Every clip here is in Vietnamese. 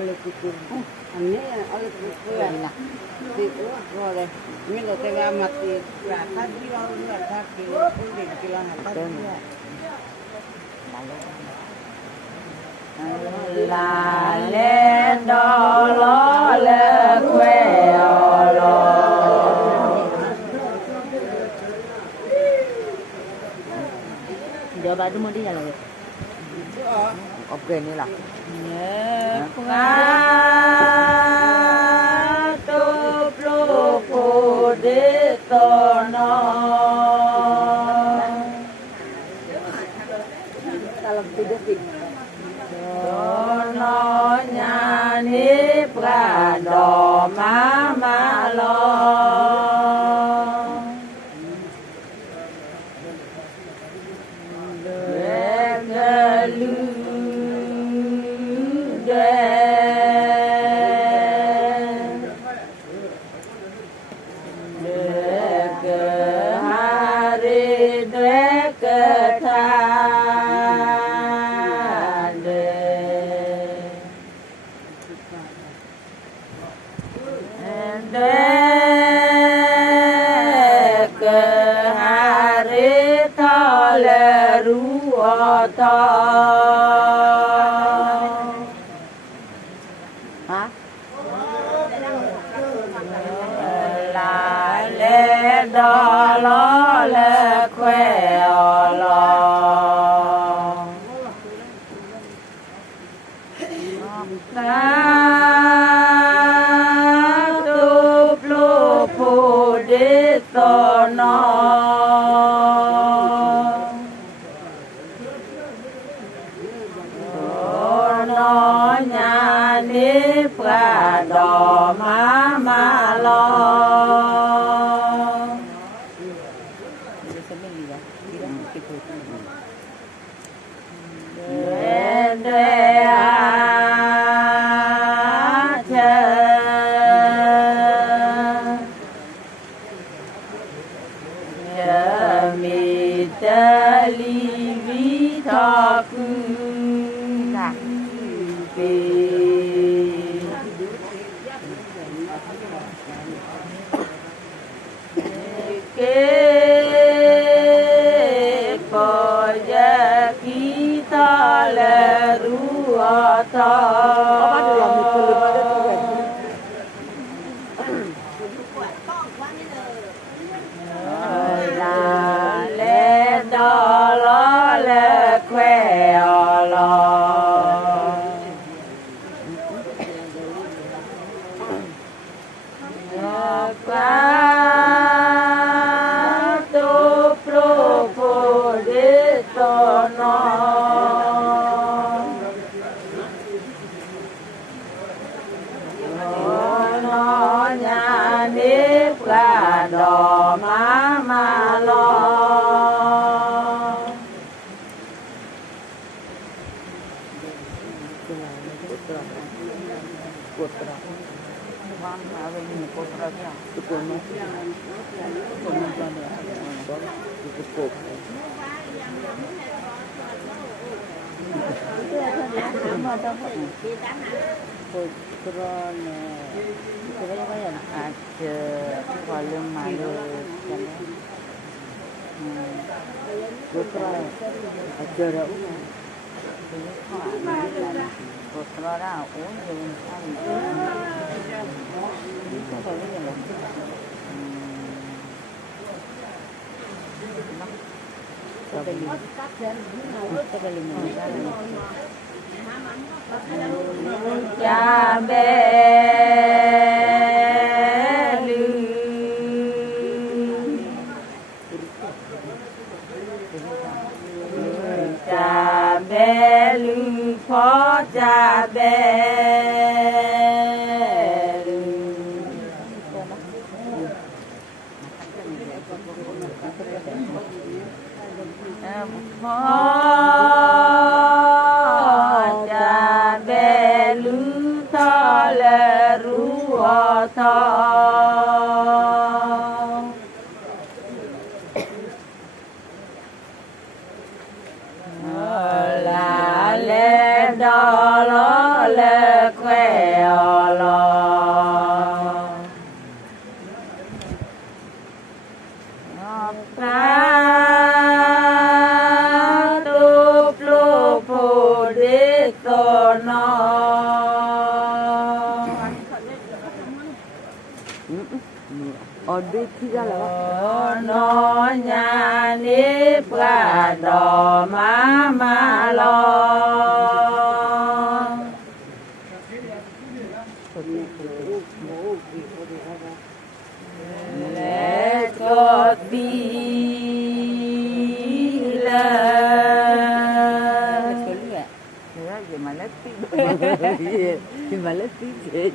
oleh kukur aneh oleh kukur enak itu boleh ini lo tengah mati rata dia rata kilo pun kilo rata dia la le do lo le que lo giờ bà đúng đi là okนี่ล่ะnga tu plu pu de to no dalam tidur di no nya ni pra do ma lo hả là lê đo lo lê khoe lo na tu plu pu de to no pra đò ma lo de a cha ya mi ta li vi tha ku đò ma lo putra vang ave ni putra dia tukono tukono jane tukok putra ne putra apa ya ada volume malu jane putra ada ra putra ra uống nhiều cha bé lư cha bé lư phó cha bé lư phó cha bé lư tho lê ru ho tho là lê đo lo lê khoe lo ta tu plu phu đi tô no đi khi ra là nó nhà nếp gà đỏ má lo lẽ có đi là gì mà lấy tí gì mà lấy tí gì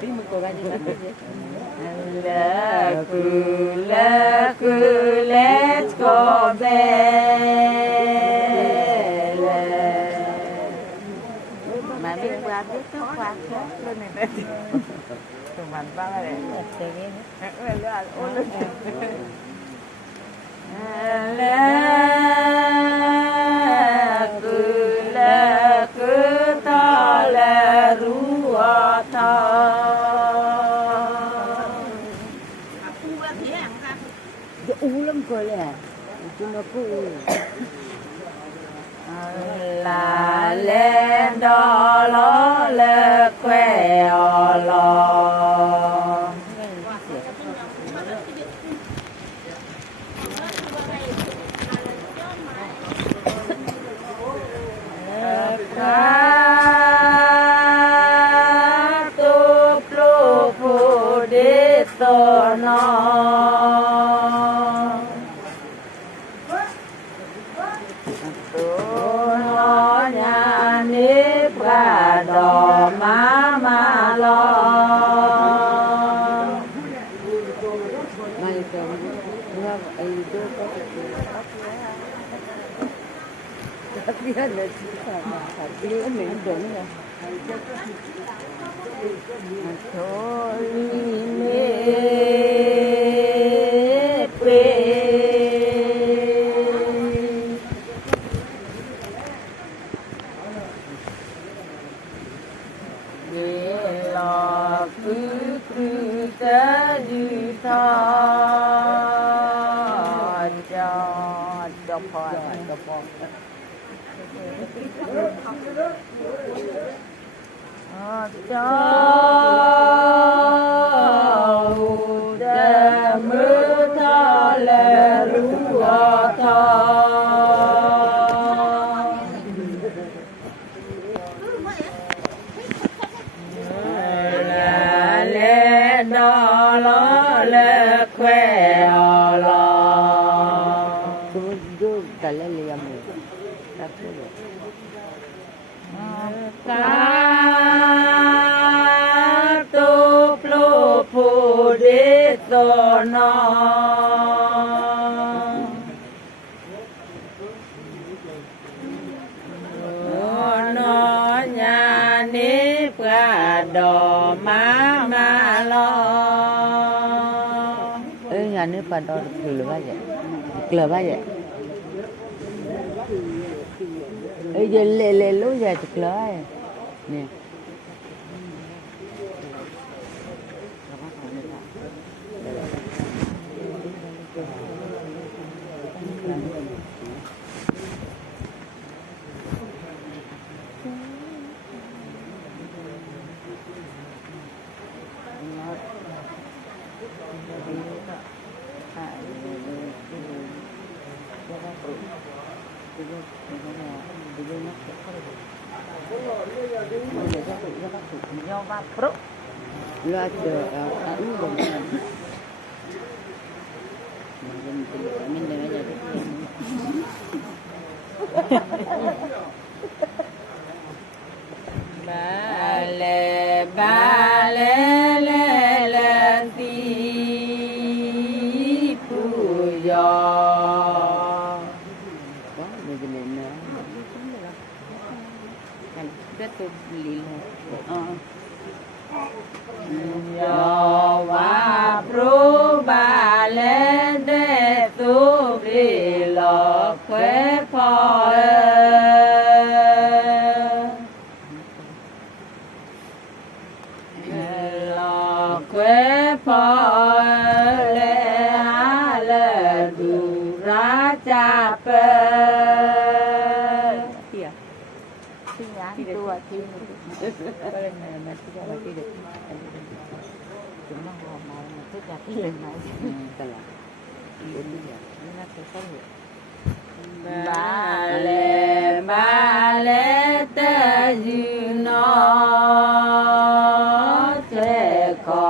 tí mà cô ra như thế la cu let's go belle mà biết qua biết trước qua khác lên này đây tụi mình ba cái này la cu ta la ru ta u lắm coi nè chúng nó cứ là lên đó lo lê khoe lo tu plu phu đi tô no đỏ má lo mai cho nó ấy đó có biết là chỉ phải biết mình đúng rồi thôi mê quê cho phò cho để mưa tho lê ru tho là lê đo lo lê khoe lo cả lên liam ta tu plu phu đi tô no nó nhà nếp gà đỏ má lo nhà nếp gà đỏ cửa ba vậy ấy giờ lê lú giờ chụp lỡ nè lo chờ ăn mình đừng có giờ cái ba lê ti pu yo đó mình cái này nữa rất tôi lì yo wa pro ba le de tu bi lo kwe pho lo kwe pho le a le du ra cha pe tia tin nhắn tu à tin có lên mà chưa là cái được chúng nó hòm mà thích là cái lên này cả là đến bây giờ nó sẽ có được ba lê tê dư nó thế có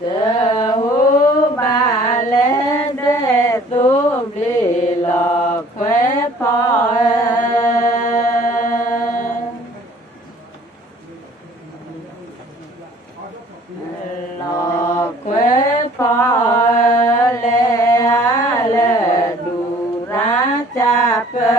tê hú ba lê tê tu đi lọ khỏe phò lọ khỏe phò lê đủ ra cha pe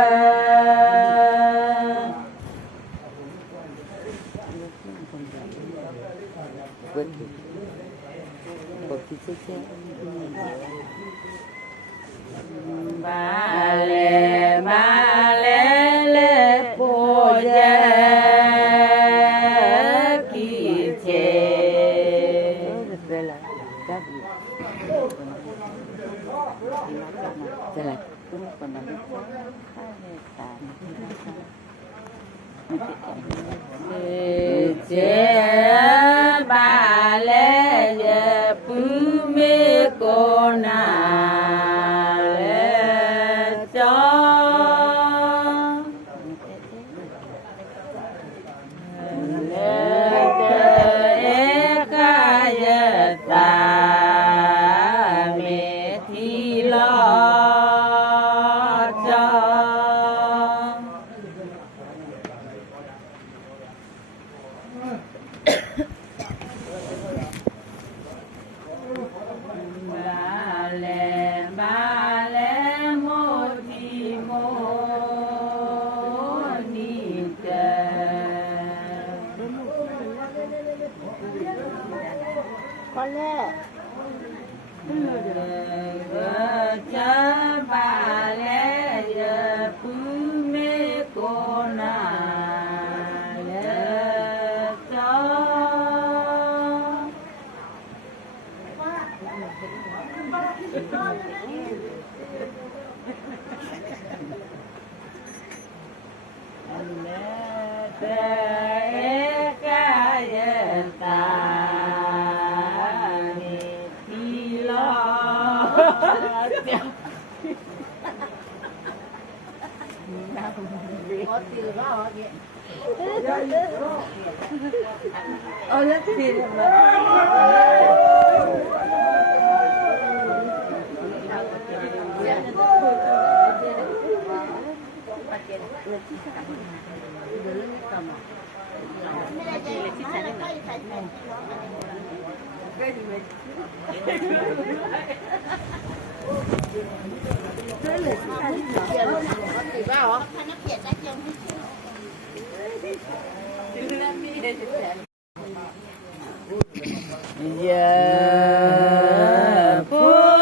ba lê po je ki che là cái gì đây là cũng còn làm chế ba lê je pu me cô na lê cho lê chế ca ye ta me thi lo cho ba lê mô ti mô ni tê con lê cha ba lê ye pu me cô na lê cho te ca ye ta mi ti lo có tiền đó kìa ôi rất tiền giờ phút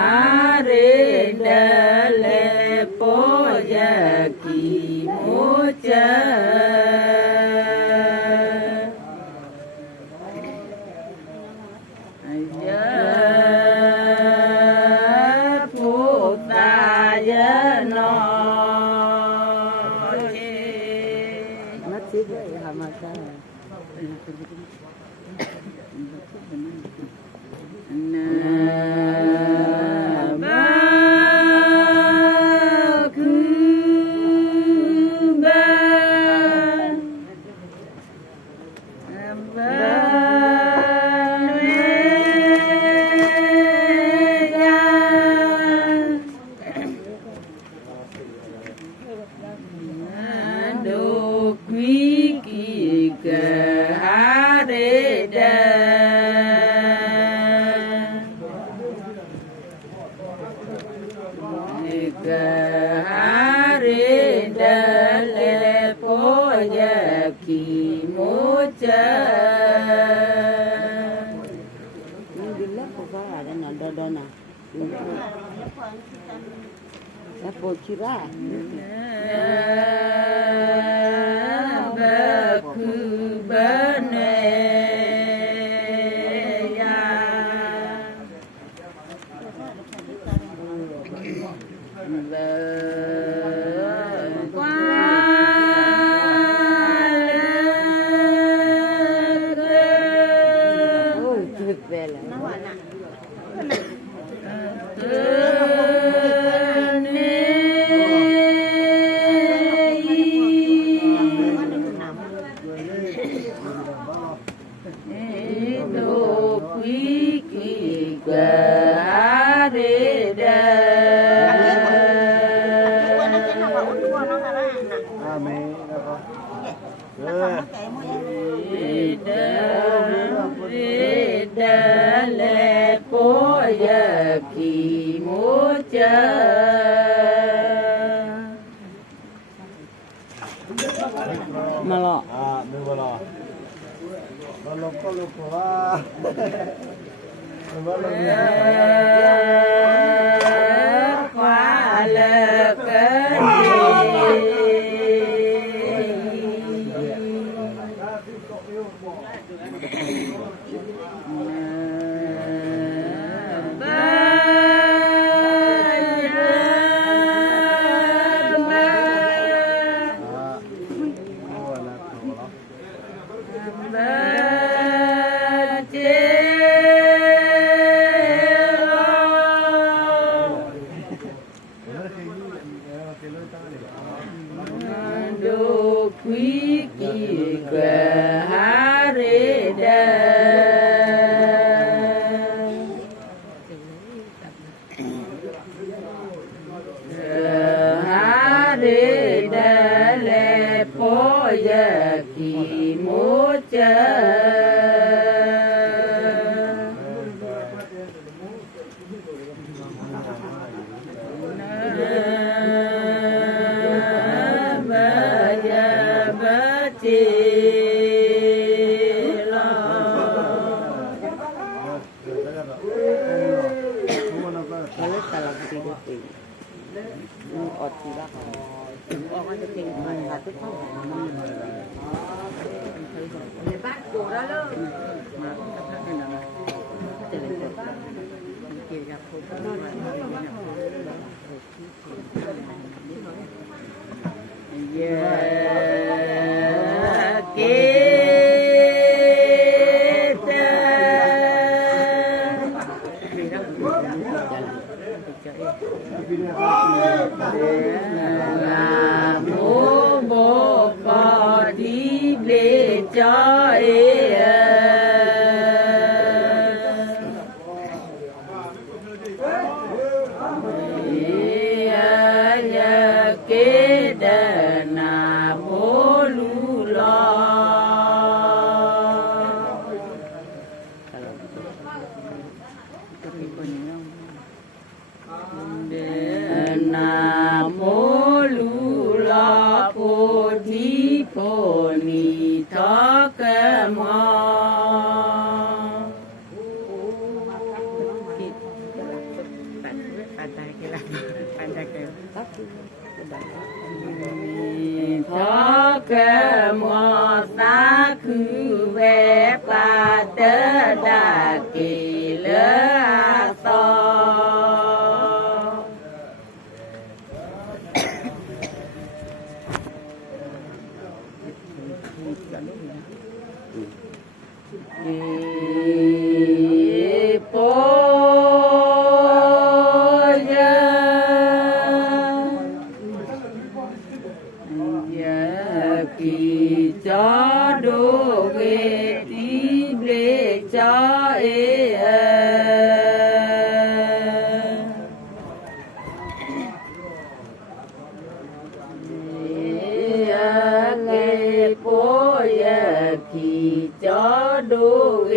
Hare Dale ยากิโมจายะพุทธายะโนเชมัดซิเลยค่ะมาจ้านาบาคือบาบาเวยาดูกิกิกะหาเรดากะหาเรดาเลโปยากิโมจาBila apa ada nada dona. Apa kira? Baku bane ya. Malo. Ah, nu malo. Malo kalau kuah. Malo ni. Kuala ทอกมอสาคือแวปาเตดากีเลซอโปยกีจอดูเกตีเบลจอเอเกโปยกีจอดูเอ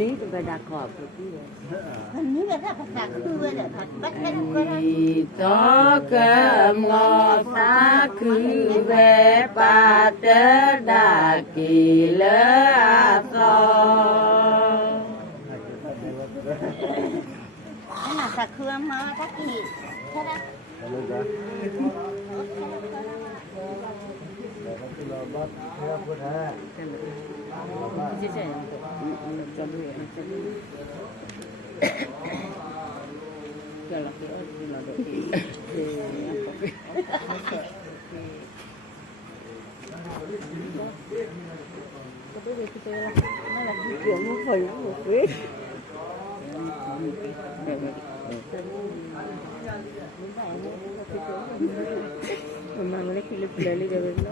นี้เป็นกระดาษขอบที่วันนี้ก็ถ้าภาษาคือว่าจะถัดบัดกันก็ได้ตอกมอสาคือแวปาเตดากีเลซอน่ะสักเครื่องมาตะกี้ใช่ไหมMamá no le quiere pelearle de ver, no,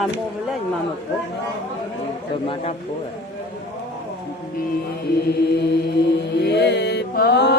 mà mua với lấy mà một phố rồi mà ra phố rồi Bồ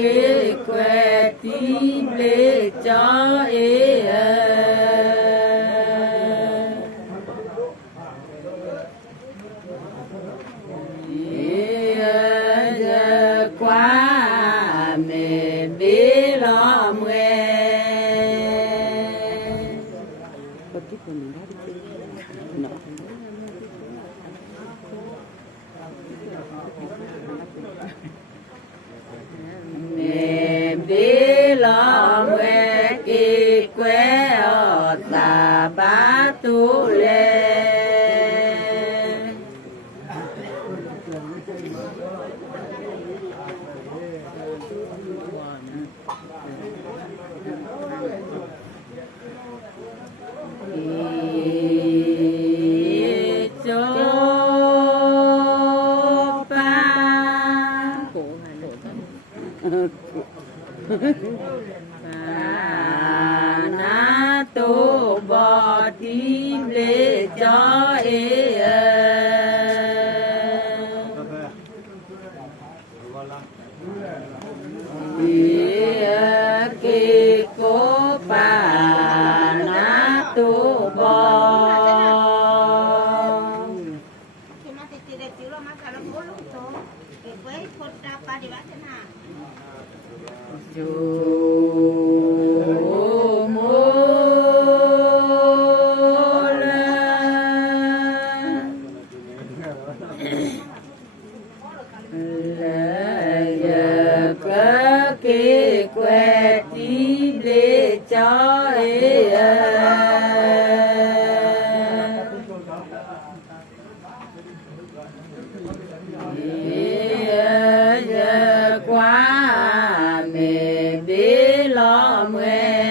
kê que tí lê cho quá mẹ bê lo mẹ có chút của mình đó mẹ bê lo mẹ kê que ở ta ba tu lê na tu bò tím lê cho kê cô bà na tu bò khi mà thì để chịu lo mà cả nó cố lúc số để với con ra ba đi bắt thế nào dù mô là giờ có cái que tí để cho giờ quá mẹ bê lo mẹ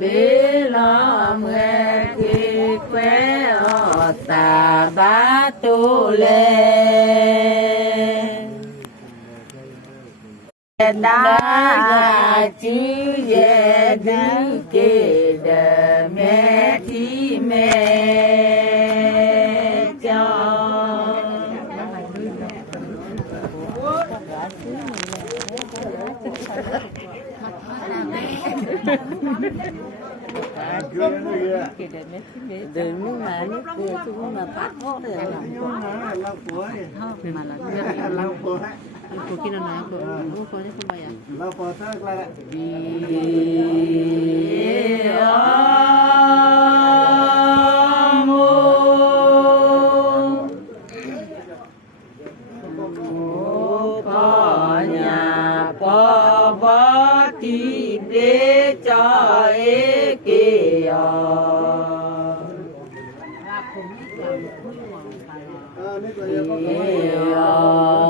bê lo mẹ khi quê ở ta ba tu lê đã chữ về đứng kề đờ mẹ thì mẹ cho từ nước mà nước kia chúng mà phát hốt rồi lau của mà là lau của của kia nó nói của của nó không phải à lau của thật là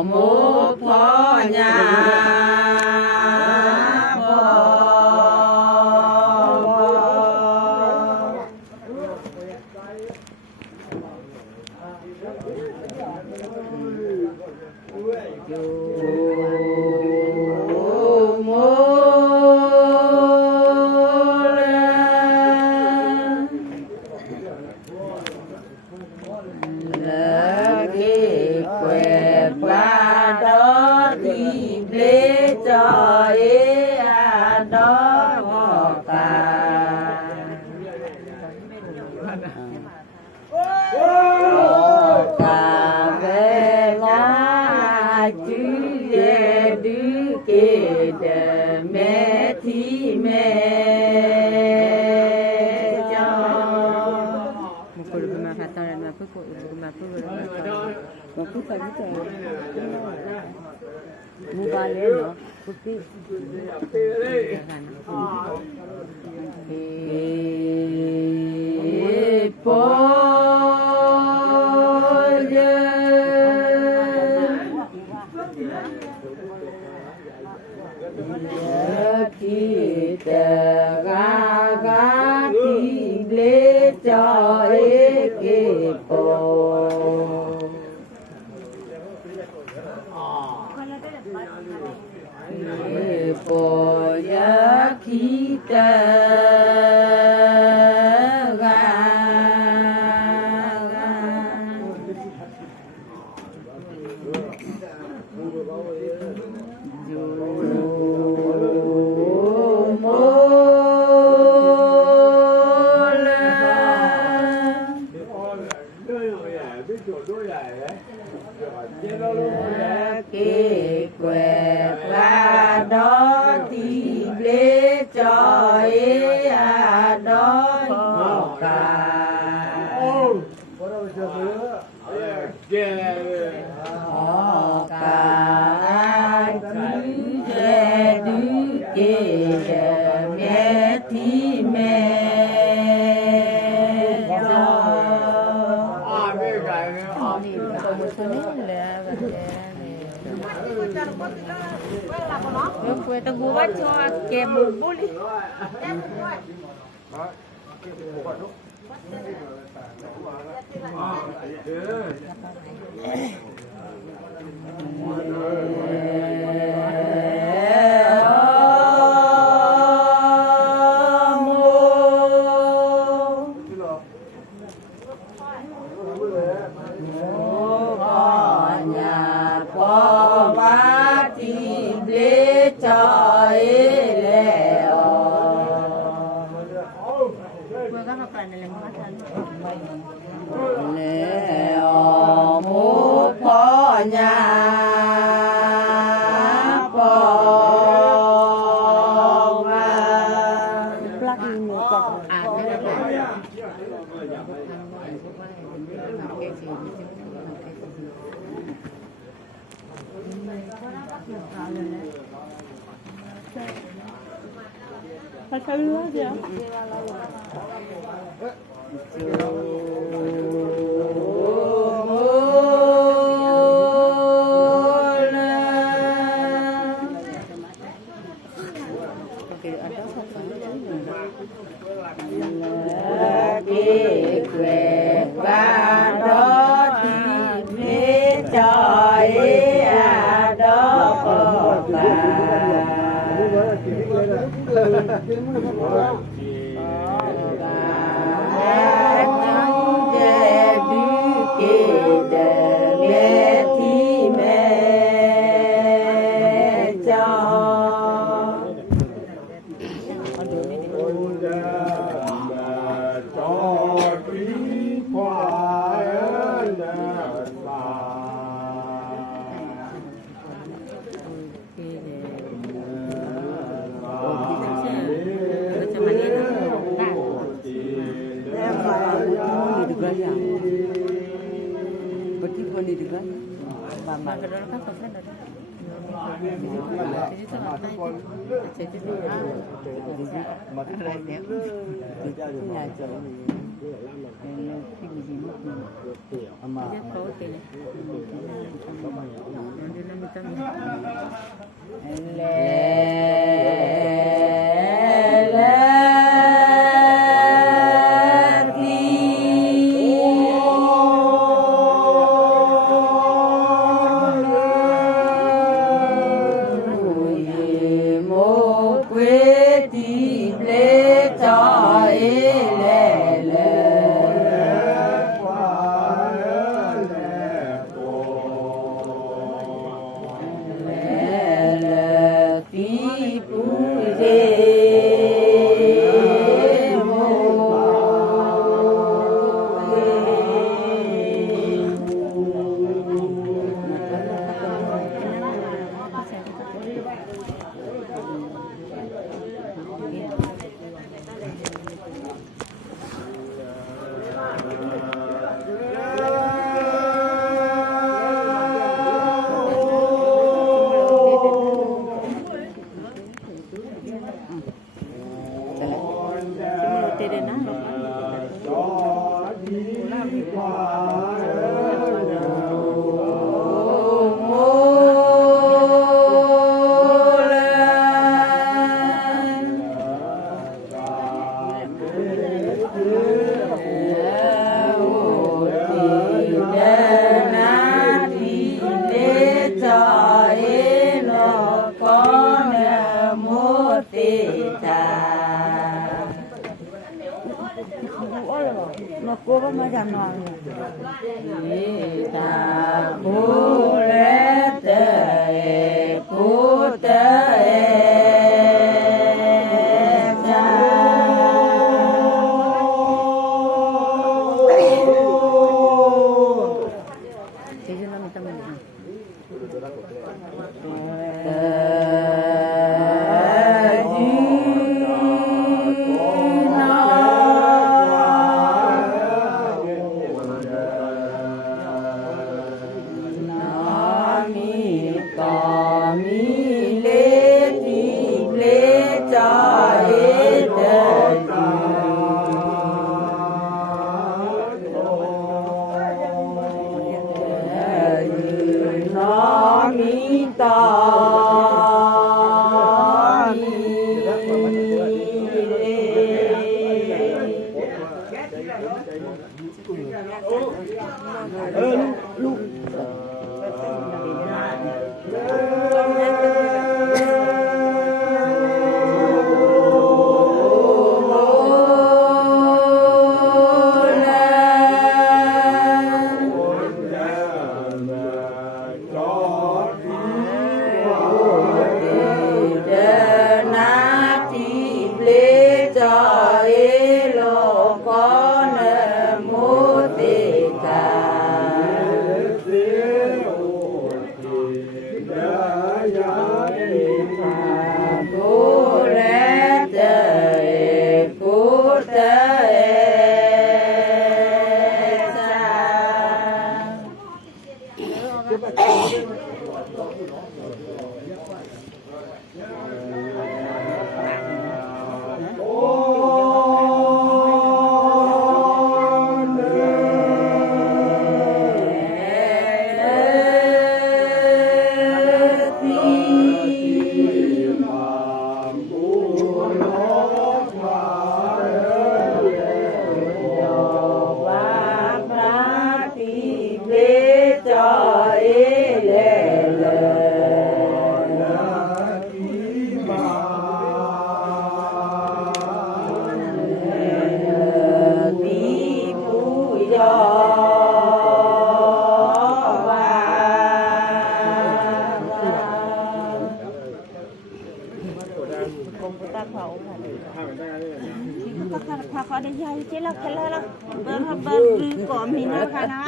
mô phó nhà mẹ thì mẹ cho một cô được mà phát tao là phước cô được mà phước rồi mà phước phải biết rồi mua ba lẻ nữa phước đi khi ta ga ga thì lê cho cái bồ bồ ya khi ta ga ga kê quẹt và đó thì lê cho à đó ngọc cả ngọc cả cứ dê đứ kê mẹ thì mẹ Fue tan guacho que bully. ลูกพาเขาได้ใหญ่เจ๊ละแค่ละเบิร์หรือก่อมีนะคะนะ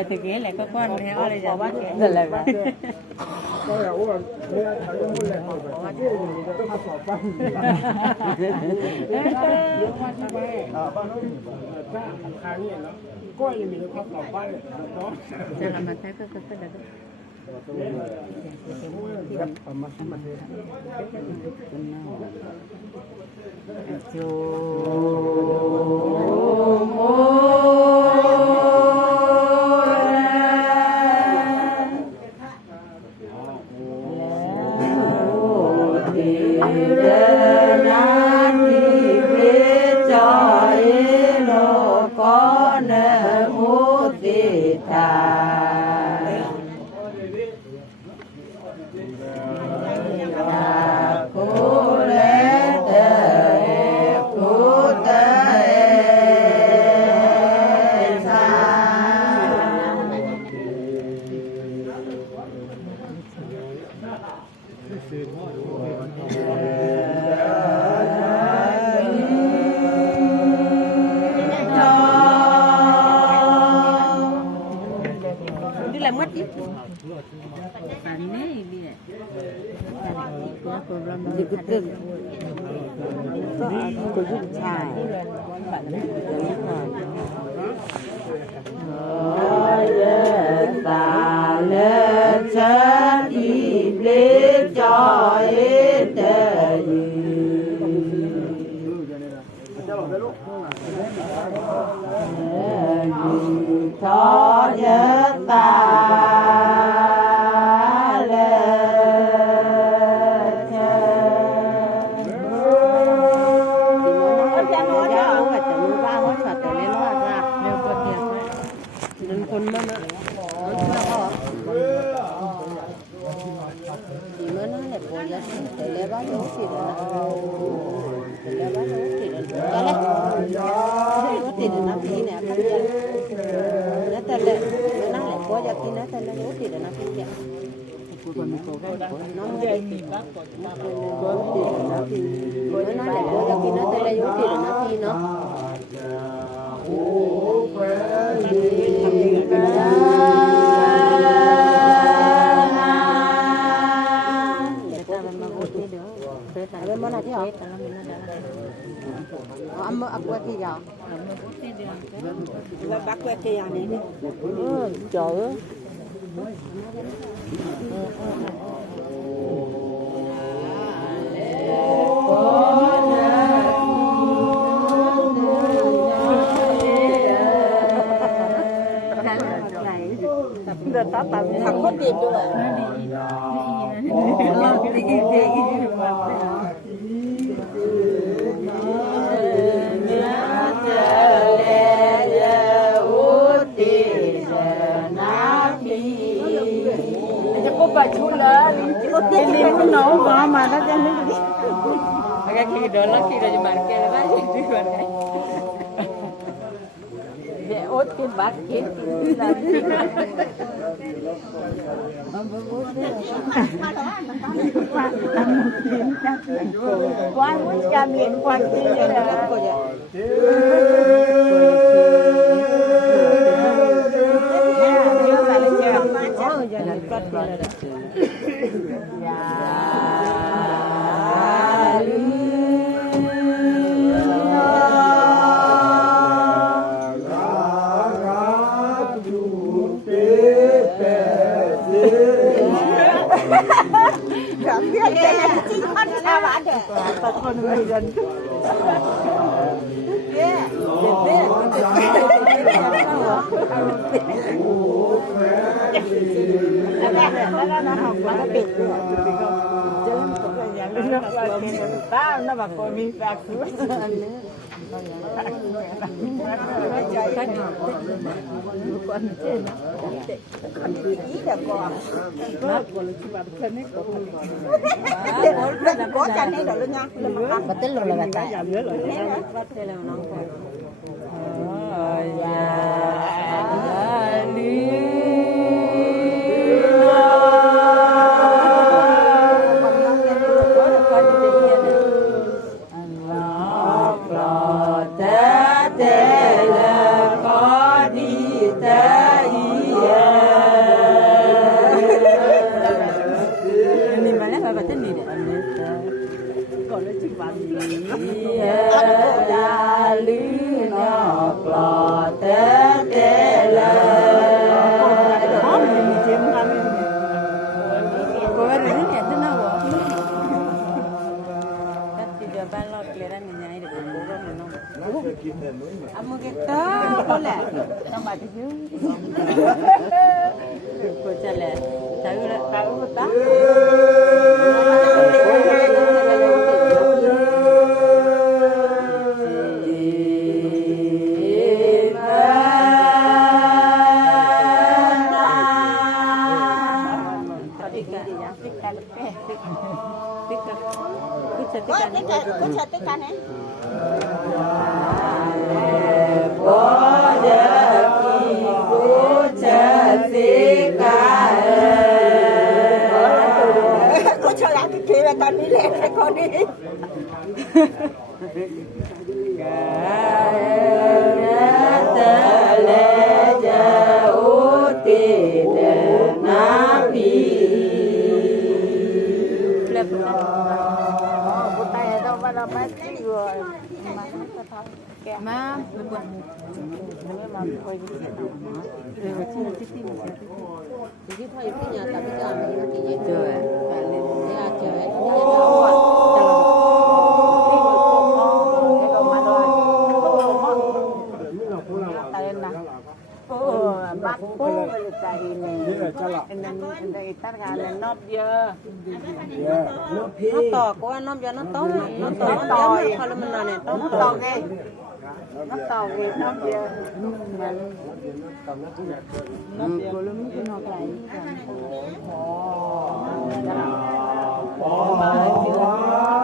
là thực nghĩa lại có con theo đây giờ bác kể là vậy tôi là uống thấy uống một lần rồi tôi phát sổ băng băng nó ra kháng nhẹ lắm coi như mình phát sổ băng đó cho là mình thấy có được có giúp chài ทอเยอะตาเลยเธอ nên con mất nữa chỉ mới nói là cô giá để lấy bát đấu thì là lấy bát đấu thì là cho lấy đấu thì là nó phí nè không giờ nó tên là nó nói là cô giá thì nó tên là đấu thì là nó phí kia nó dây nó nói là cô giá thì nó tên là đấu thì là nó phí nó mana dia? Amma aku ke ya. Lah bak ke ya ni. Trời. Được tao tao thằng có tiền rồi. Cô bà chú lớn, đi cũng nấu mà nó cho nó đi. Cái khi đó là khi đó mà cái là gì đi vào đây. Để ốt cái bát kia là qua muốn cha miền qua kia là cảm biết cái này chính con sao bạn được con người dân nó học nó bị nó mà coi mi bạc con trên con ý là con nó còn chụp chân ấy có chân ấy rồi nha mà tên là cái bắt tên là nó Amo kita boleh tambah tu. Kau cakap, tahu tak? Con đi lên hay con đi má thì thôi cái nhà ta bây giờ mình đi chơi ปูบักปูเป็นใจนี่ นี่แหละจะหลับ อันนั้นได้ตั้งงานแล้วนอบเยอะ เนี่ยลูกพี่ nó to quá nó giờ nó to nó to nó khó là mình này to น้ำตองไงน้ำตองไงนอบเยอะมัน cô luôn cái nó cái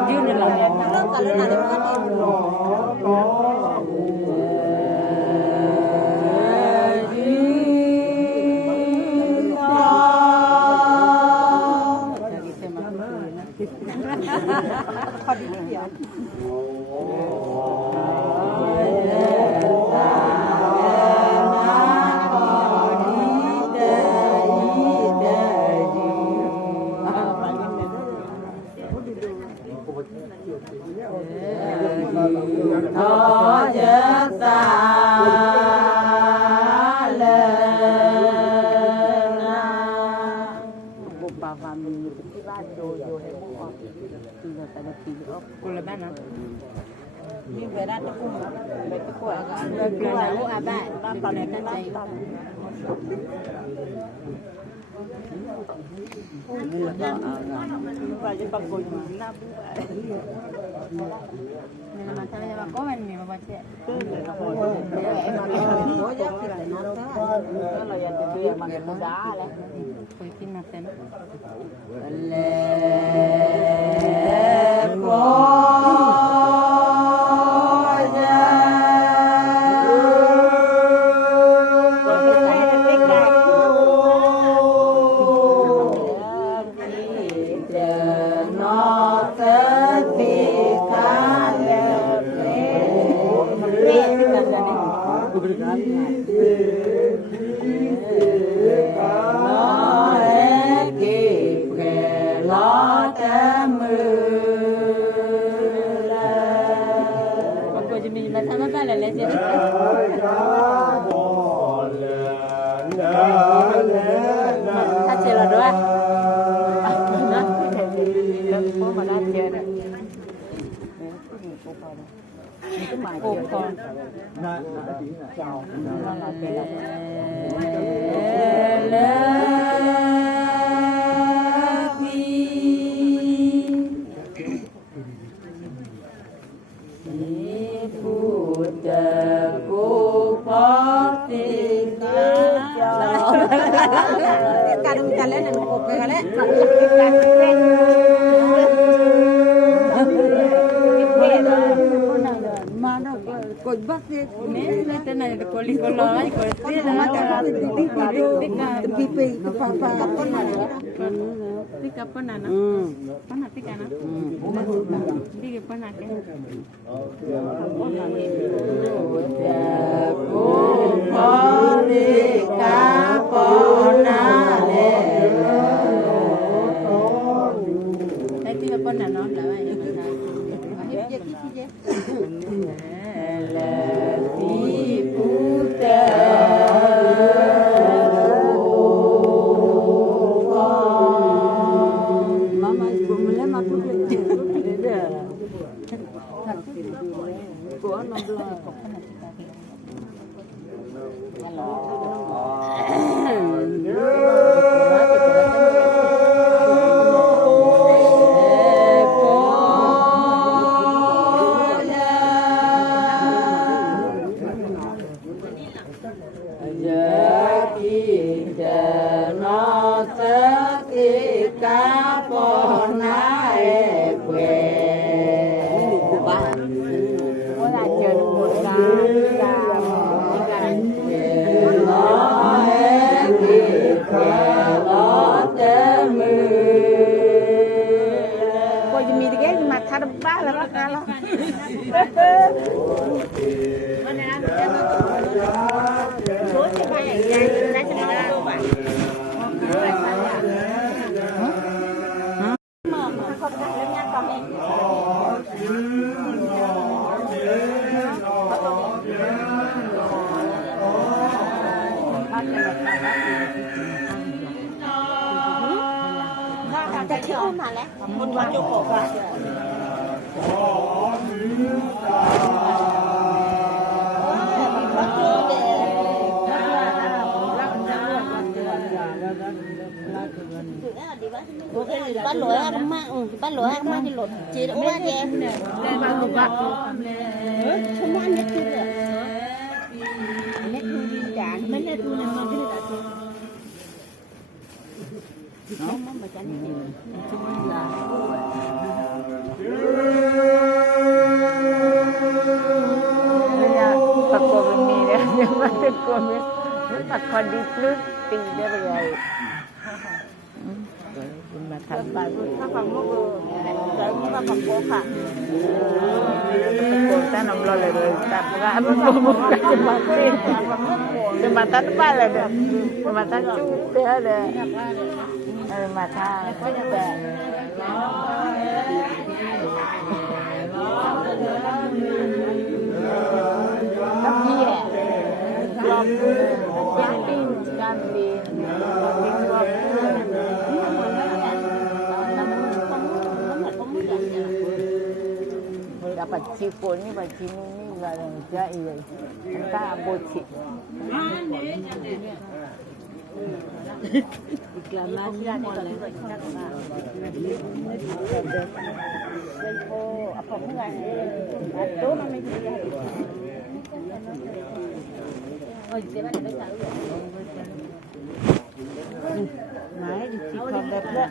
dư nên là nó cả lúc nào để phát Thọ chết ta lên bộ bà và mình cái ba rồi hay bộ từ giờ tại là kỳ ốc cô là ba nó như vậy đó nó cũng về cái quả về cái quả của à bạn nó còn này nó chạy và cho bà cô nhìn nó nên mà sao mà có mình mà bà sẽ bố giác thì lại nó nó là dành cho tôi mà người mua đá đấy tôi tin là thế lệ cô kadang jalan dan kopi kali mana kau basi ni nanti nanti koli kolai koli nanti pipi apa apa Tika pernah nak? Pernah tika nak? Tika pernah ke? Tika pernah nak? bắt lỗi ăn mạng bắt lỗi ăn mạng thì lột chỉ đâu qua vậy đây ba cục bạc không ăn được chưa nét thu đi trả mấy nét thu này mà cái gì nó mà chán gì bây giờ bạc của mình đi đấy nhưng mà cái của mình nó bạc còn đi plus tình đó bây giờ mà thật bài nó còn một cái như là một bộ phận cô ta nằm lo lại rồi ta ra một cái cho mà ta ba là được mà ta chú thế là mà ta có như vậy nó gì làm làm gì dapat cipul ni baju ni barang jahil. Tak bocik. iklan lagi ada kalau kita kena apa bukan itu namanya oh jadi ada tahu nah di cikam dah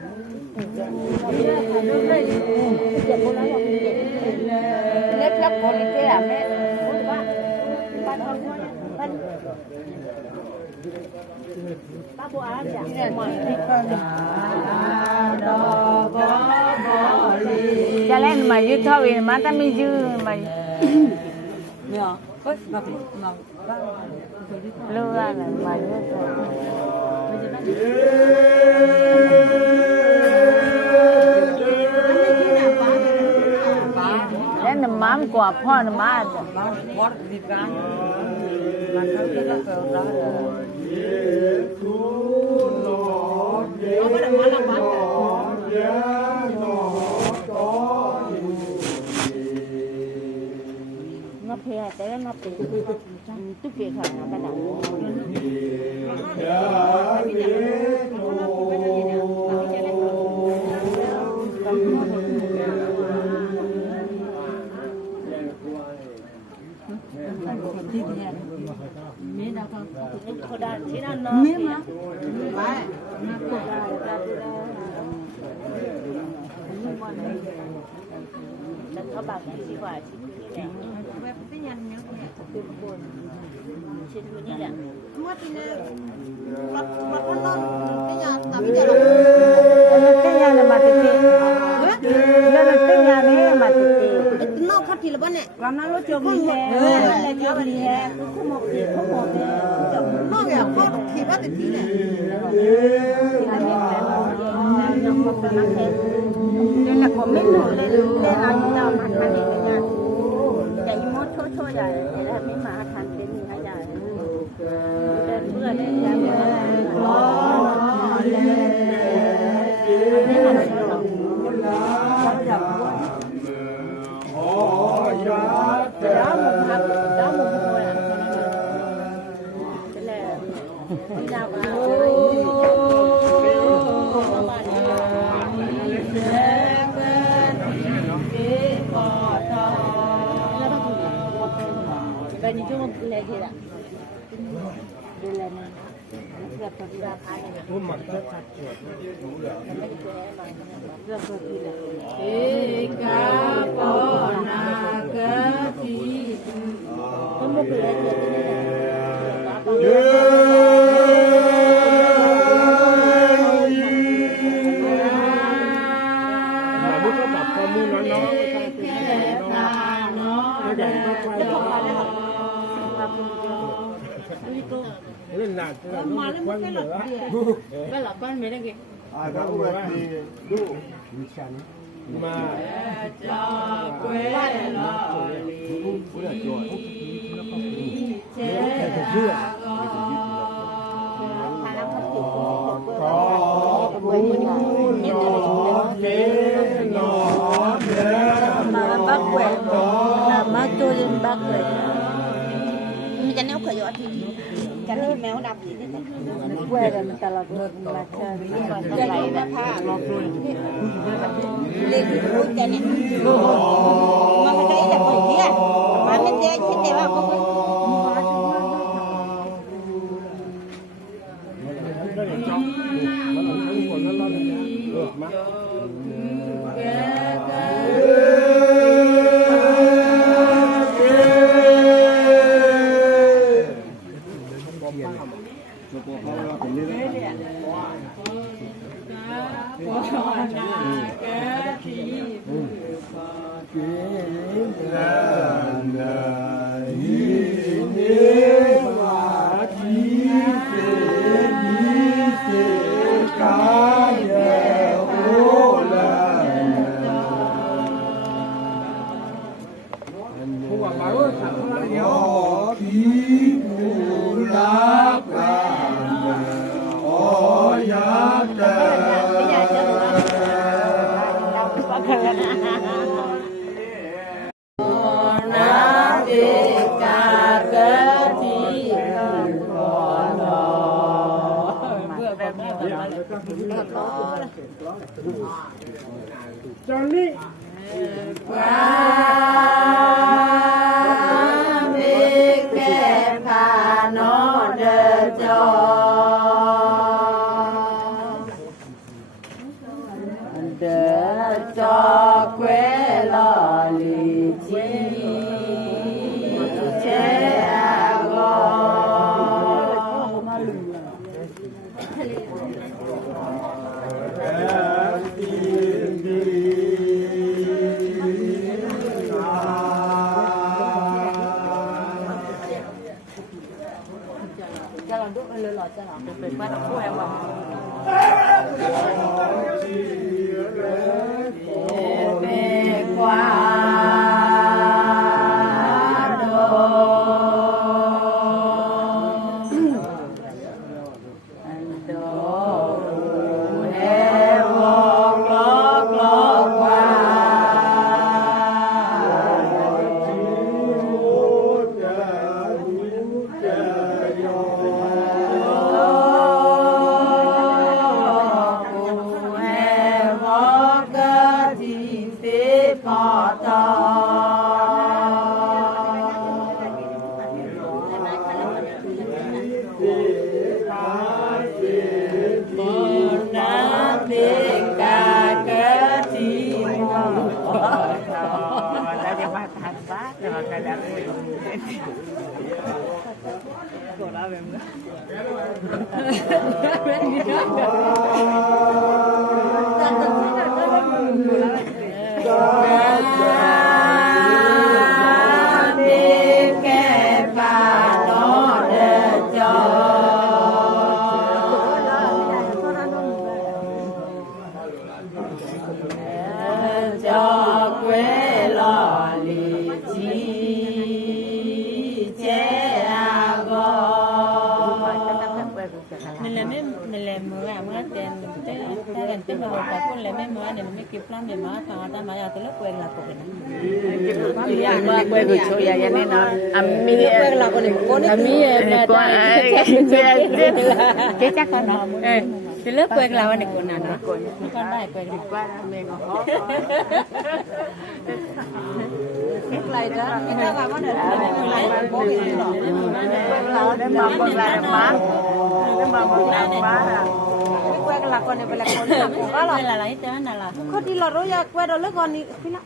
nếp lắp của đi kia à mẹ ba bộ áo chẳng cho nên mà dư thôi mà ta mới dư mà lưu ra là mà dư thôi đấy là mám củaพ่อlà má Bot di kan, maka kita ke udara. nó phê tới nó tự tức kia khỏi nó cái nào cô đàn chỉ là nó miếng mà cô đàn có bạc này chỉ quả chỉ cái này cái nhân nhá cái buồn trên cái này mất thì bắt con non cái nhà tạm bây giờ cái nhà này mà thì cái nhà này mà thì nó khát thì là bên này còn nó chưa có hè là chưa bên hè không một gì nó nghèo khát thì bắt được tí này đây là có mấy nồi lên để ăn nào ăn ăn đi cả nhà chạy mốt chốt chốt dài để là mấy mà ăn đến gì hay dài để bữa đây ra đó một ngôi à thế là đi nào và nhìn chung là gì ạ đây là này gặp thật ra phải này Hôm mặt rất thật rất thật đi là Eka pona kati có một cái này mà bút có bọc con mua nó lên là mà lên một cái lọc cái lọc con mấy cái ai đã uống thì đủ mà quê lo mà bác quẹt là bác tôi lên bác quẹt จะแนวขยอที่จะนี่แมวดับที่นี่ กล้วยกันมันตลอดรถมาเชิญที่ก่อน จะ ไหล นี่ นะ นะผ้าเล่นพูดกันเนี่ยมาไม่ได้จะปล่อยเที่ยมาไม่ได้คิดแต่ว่าเขาก็ จอนนี่ เป็นบ้านกล้วยว่ะเป็นกว่าThì lớp quên là anh của nàng nó con đại quên được qua mình có cái này đó cái đó là vấn đề lấy có cái gì đó là để mà bằng lại má để mà bằng lại má là cái quên là con này là con đó là lấy thế này là có đi là rồi quên rồi lớp con đi phi lắm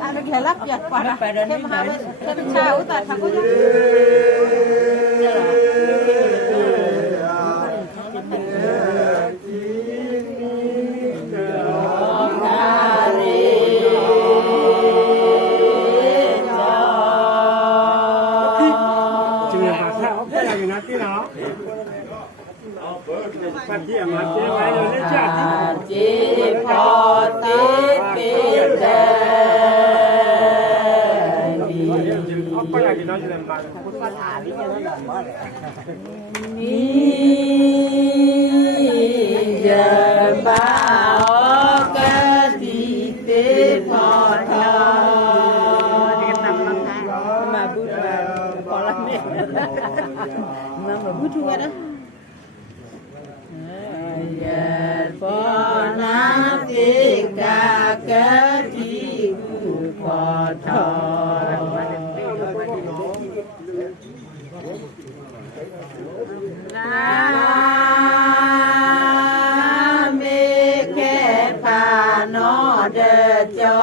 anh được lắp giật qua thêm hai bên thêm chào tại thằng con Mama butuh ada ayat ponafika ketiku kotor Nami kepano dejo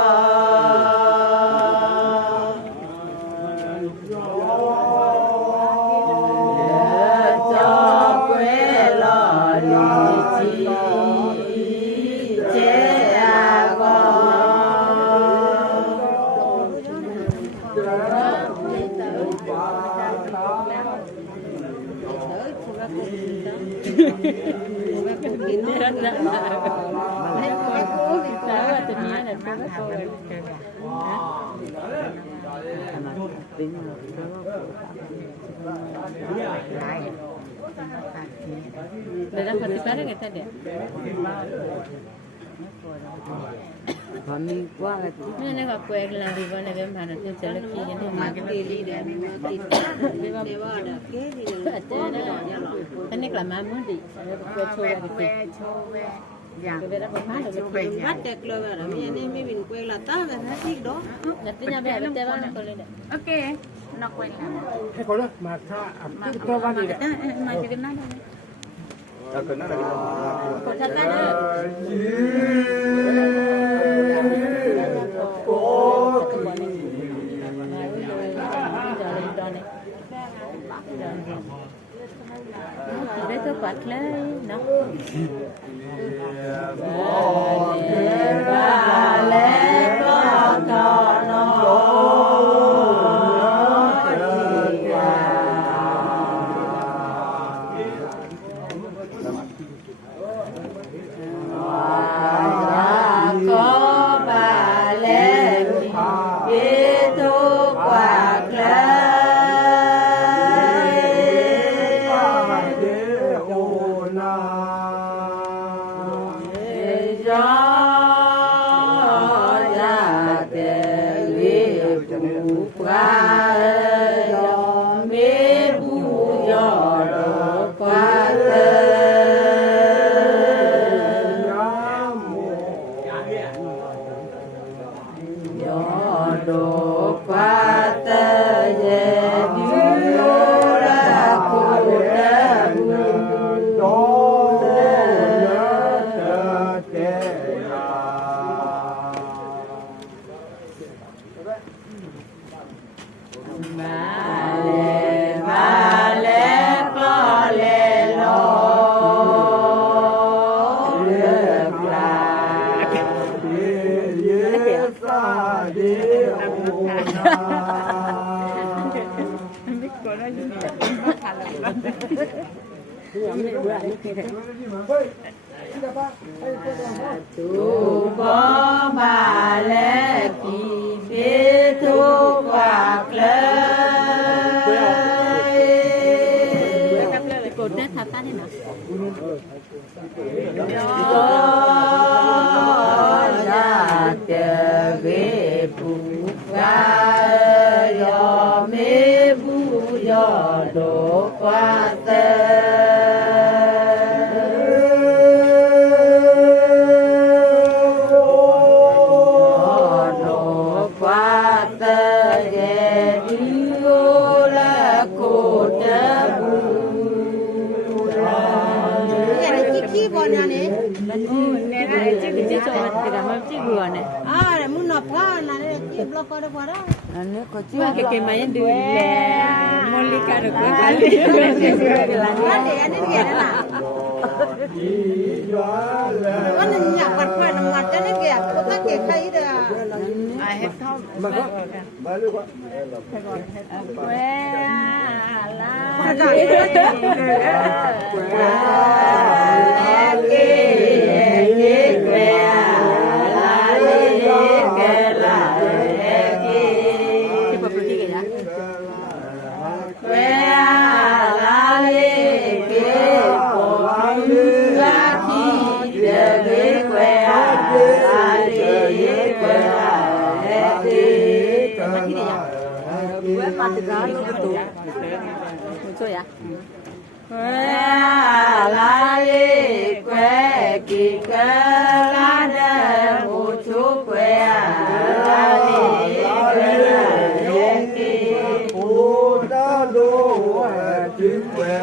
Dalam participare che te Kami kuat lagi. Mana kau kuat lagi mana dia mana tu jalan kiri ni makan kiri dia dewa ada kiri dia. Ini kelama mudi. Kuat coba gitu. Yang berapa mana tu? Mat dek lo ada. Ini bin kuat lata kan sih do. Nanti nyampe ada dewa nak kau lihat. Okey. Nak kuat lah. Kau lah mata apa tu kan ni? Macam di mana? Tak kena lagi. Kau tak ada. Đây tôi quạt lấy nó. Tu có bà lệ kỳ bê tu quạt lời cặp lời là cột nét thật ta thế nào gió ra chờ ghê bù ga gió mê bù gió đổ qua tê muốn nộp ra là chip lo coi được qua đó. Nó có chứ cái máy đưa lẹ Monica được cái cái đi là để anh đi là con này nhà bật phải nằm mặt cho nó kìa có các cái khay được ai hết không mà có bao nhiêu quá quê la Quê mặt thì ra luôn ဆိုရဝဲလာလေးကွယ်ကိကလာတဲ့ဟိုချိုးကွယ်လာလေးကွယ်ရဲ့ကိဘုရားတို့ဒီကွယ်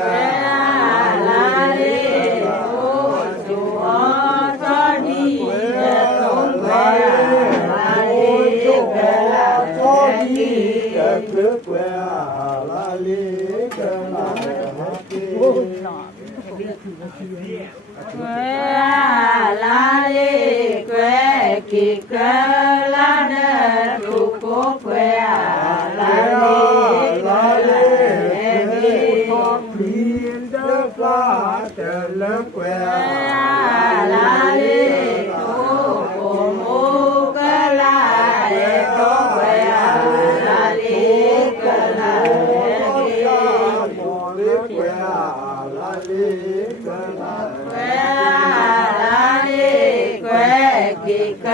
လာလေးဟိုချိုးအော်တော်ဒီရဲ့သုံးကွယ်လာလေးကွယ်လာတော်ဒီရဲ့ကွယ်လာလေးကွယ်လာဝဲလာလေးကွယ်ကိကလာတဲ့သူကိုကွယ်လာလေးကွယ်လာလေးကိုပြင်းတဲ့ဖလာတဲ့လက်ကွယ်လာလေးကိုမူကလာတဲ့ကိုကွယ်လာလေးကွယ်လာလေးကွယ်လာလေးကွယ်လာကွယ်ကိက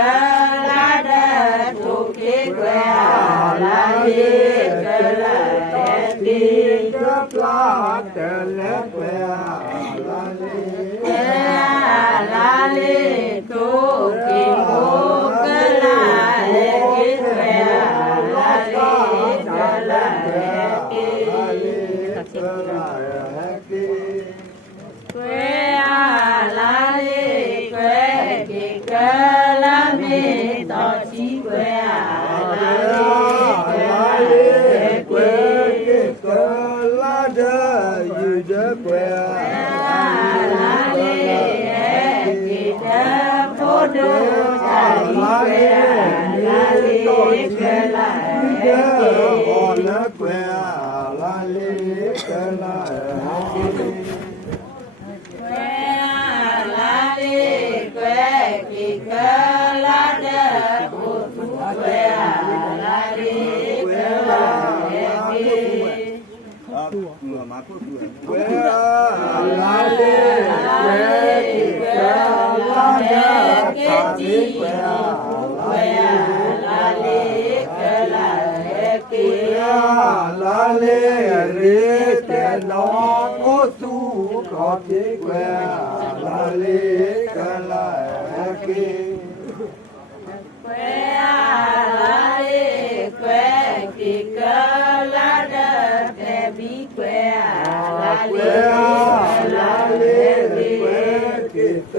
လာတဲ့သူကိကွယ်လာလေးကွယ်လာပြင်းတဲ့ဖလာတဲ့လက်ကွယ်လာလေးလာလေးသူကိကိုကလာကိကွယ်လာလေးကွယ်လာကိကွယ်လာလေးကွယ်ကိကလာမေတော်ချီကွယ်လာလေးကွယ်ကွယ်လာတဲ့ယူတဲ့ကွယ်လာလေးကိတဲ့ဖို့တို့သာဒီကွယ်လာလေးကွယ်လာဟောလက်ကွယ်လာလေးကွယ်လာလာလေးကွယ်ကိကလာတဲ့ဘုသူကွယ်လာလေးကွယ်လာကိမာကုကွယ်လာလေးကွယ်လာတဲ့ကိတိကွယ်လာလေးကွယ်လာကိလာလေးရေတဲ့နော်ကိုသူကိုပြေကွယ်လာလေးကလာကိကွယ်လာလေးကွယ်ကိကလာတဲ့ဘီကွယ်လာလေးလာလေးကွယ်ကိက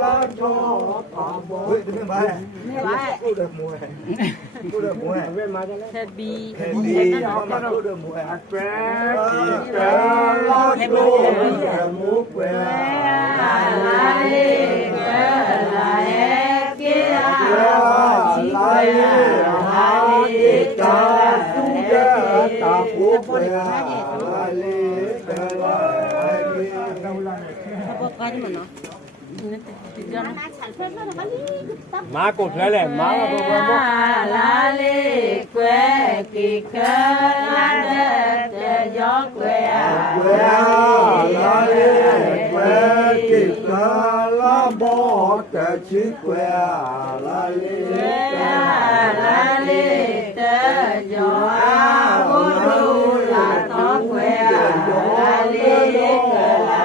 လာတော့ပါဘောဒီမှာကိုရမွေကိုရမွေဘယ်မှာလဲဘီဒီမှာကိုရမွေအကွယ်ကိကလာတော့ရမူကွယ်လာလေးကွယ်လာရဲ့ကိရာချီကွယ်လာလေးတာသူကတာဖို့ကွယ်လာလေးကလာကိဘောကာဒီမနော်မာကိုထွဲလဲမာကဘောဘောလာလေးကွယ်ကိကလာတဲ့ရောကွယ်ကွယ်လာလေးကွယ်ကိကလာဘောတချီကွယ်လာလေးလာလေးတဲ့ရောဘုရားလာတော့ကွယ်လာလေးကွယ်လာ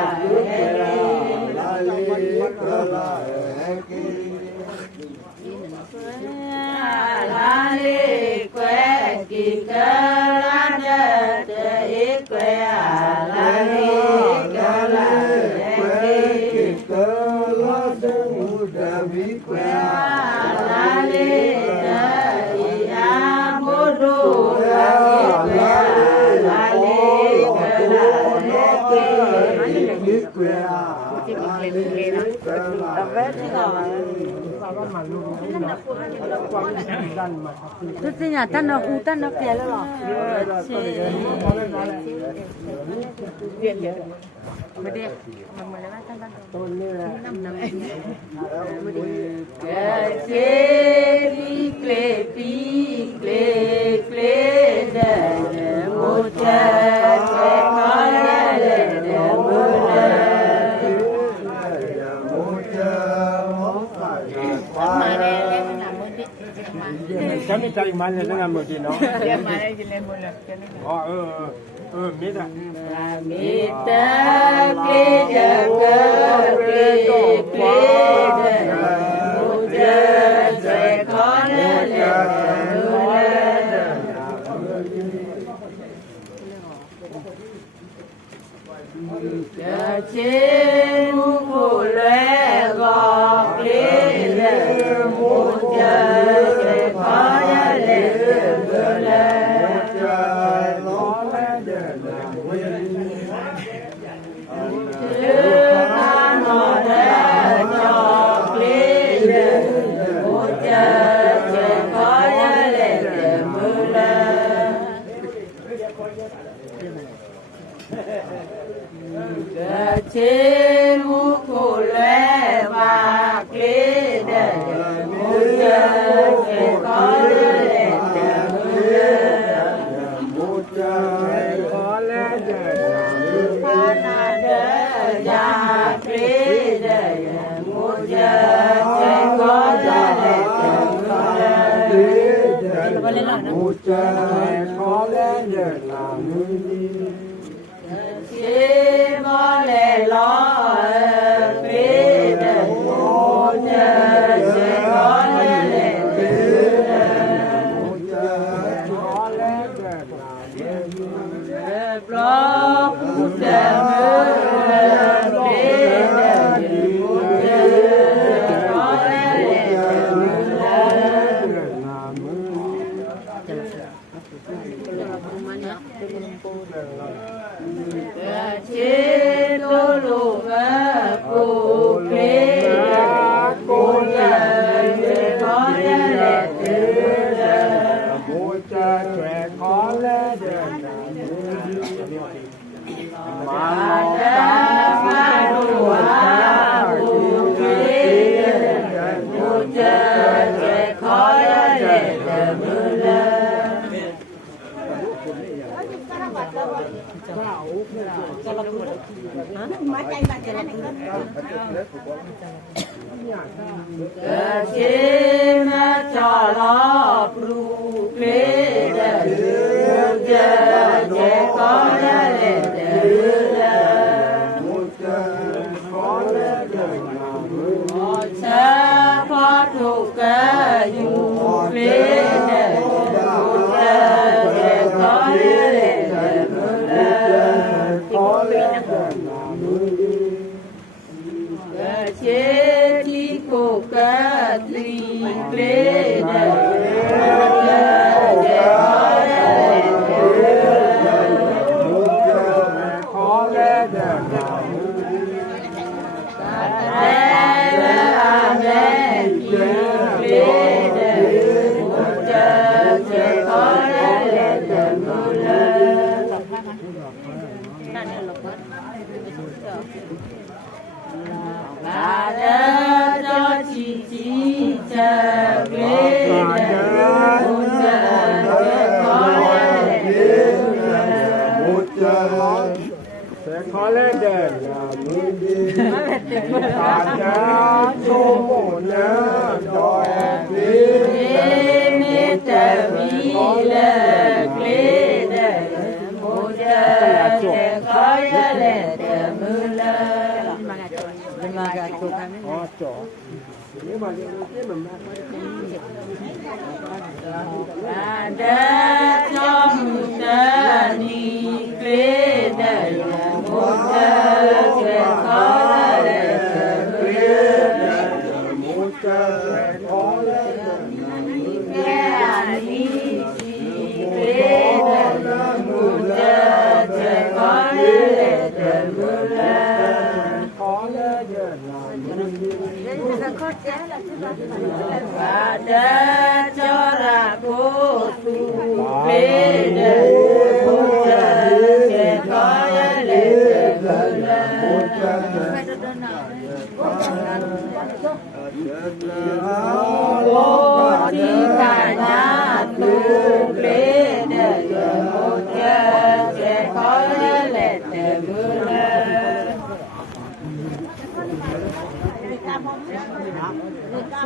လာလေးကွယ်ကိကလာတဲ့ကွယ်လာလေးကွယ်လာကိကလာတဲ့ဒဗီကွယ်လာလေးတဲ့အဘုဒ္ဓလာလေးကွယ်လာလေးကွယ်သူစညာတန်တော့ဦးတန်တော့ပြဲလို့လားမတည်းမလည်းတန်တော့ က ฉันไม่ใจมันเลยนะเมื่อกี้เนาะ เรียกมาได้กินเลยหมดเลยจะไม่ อ๋อมิดอ่ะ มิตรกิจเกิดกิจมุจเจขอเนเลจะเชิญผู้เลวอกลิเลมุจเจขอเนเลเชิญมุขุเลวากลิเดมุจเจขอเนเลมุจขอเลเดพานาเดยาคลิเดมุจเจขอเนเลมุจขอเลเดลามุนีชิมอเลลอคลิเดมุจเจขอเนเลมุจขอเลเดลามุนีปลอกมุจมือคลิเดมุจขอเนเลชิตุลุมะปุคลิมุจเจขอเนเลมุจแจขอเลเดมาโลกาดุวาปุคลิมุจเจขอเนเลมุลมาใจบัดจะนั่นเอง ชิมาจอลอปลูคลิเดมุจเจขอเนเลมุจขอเลเดลามุนี ชาพอทุกข์อยู่คลิเดมุจเจขอเนเลขอเลเดลามุนีเชติโกกะตรีเกรเดมุจเจขอเนเลมุจขอเลเดลามุนี เรอาเมกิเกรเดมุจเจขอเนเลมุลกาเดจอจิจิเจเกรเดมุจเจขอเนเลมุจขอเลเดลามุนีกาจาโชโมเนดอยปี เมตวิเลเกรเดมุจเจขอเนเลมุลมากัดตัวกันอ๋อจ่อนี่มาเรียนรู้เหมือนมาเดจอมเดนีเกรเดมุจเจขอเนเลมุจขอเลเดลามุนี แก่นีเกรเดมุจเจขอเนเลมุลขอเลเดลามุนี กาเดจอระโกตุเกเดมุจเจขอเนเลมุลโอทิกานาตุเกเดมุจเจขอเนเลมุล Hãy subscribe cho kênh Ghiền Mì Gõ để không bỏ lỡ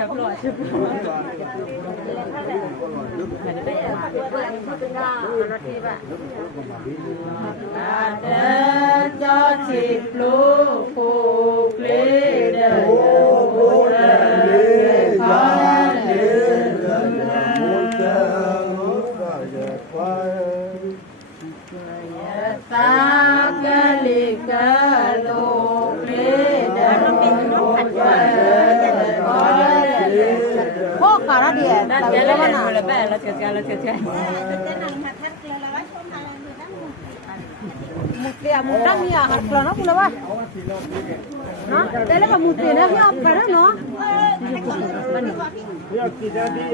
พ่อขาเดียแต่ก็ว่าหนา ละแปะละเสียใจละเสียใจ mutli muda ni ah kalau nak pula bah, nah, dah lah mutli dah ni apa dah no? Ya kita di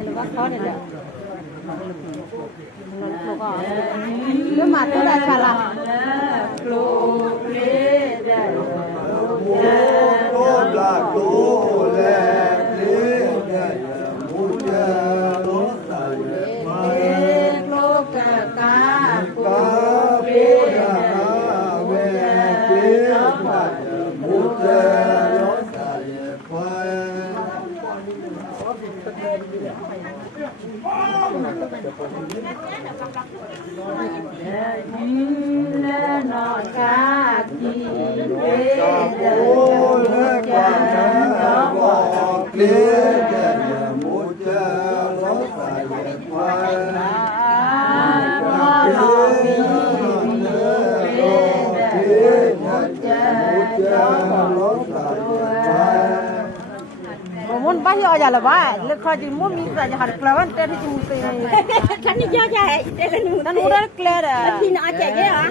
Lepas kau ni dah, lu mati dah salah. Muốn bao nhiêu giờ là bao, lúc khai chỉ muốn mình phải hạt clown, thế thì chúng tôi này. Thân đi cho chạy, đây là nụ. Nó nuôi rất clear à. Thì nó chạy cái hả?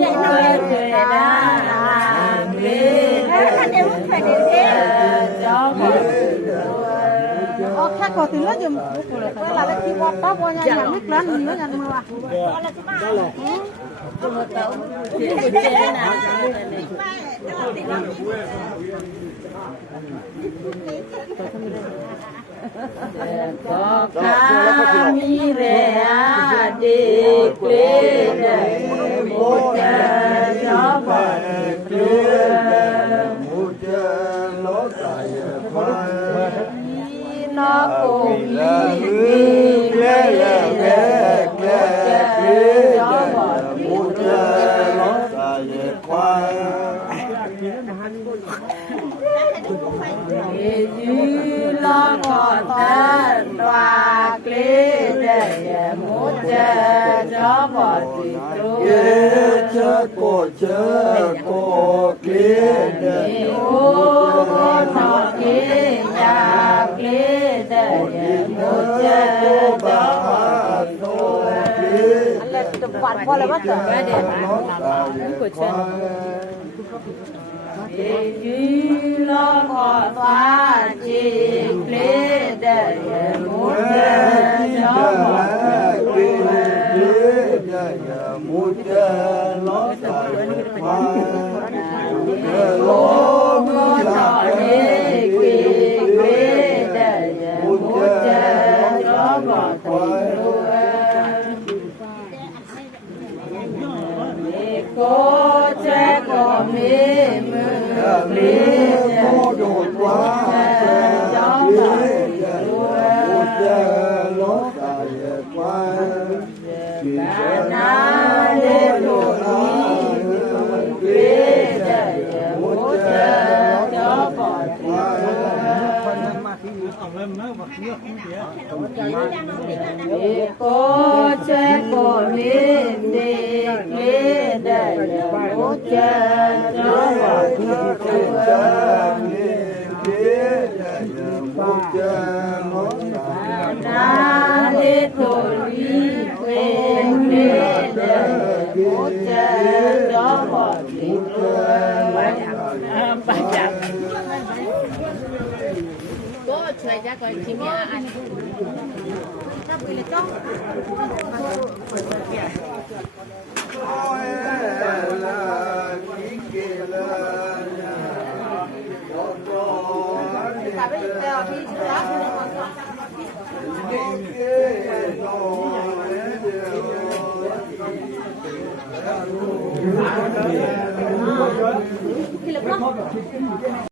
Chạy nó lên rồi anh em muốn phải đến thế. Khác có tiếng lắm quay lại là khi qua tóc qua nhà nhà nước lớn nữa nhà mưa à. Có cá mi rẻ đi lên một gió bờ nó cùng đi gió bờ lo còn thân và kê để một gió bờ cô kê ô nó kê nhà kê để một gió bờ Anh là tập quạt qua là bắt rồi. của chân lo có toa chỉ lê để một gió cô che có mê mưa mê cô đột quá gió cả na đêm đổ đi quê để một gió bỏ cô che có mê đi quê để một gió bỏ na đêm đổ đi quê có chơi ra coi chim nhà anh Okay.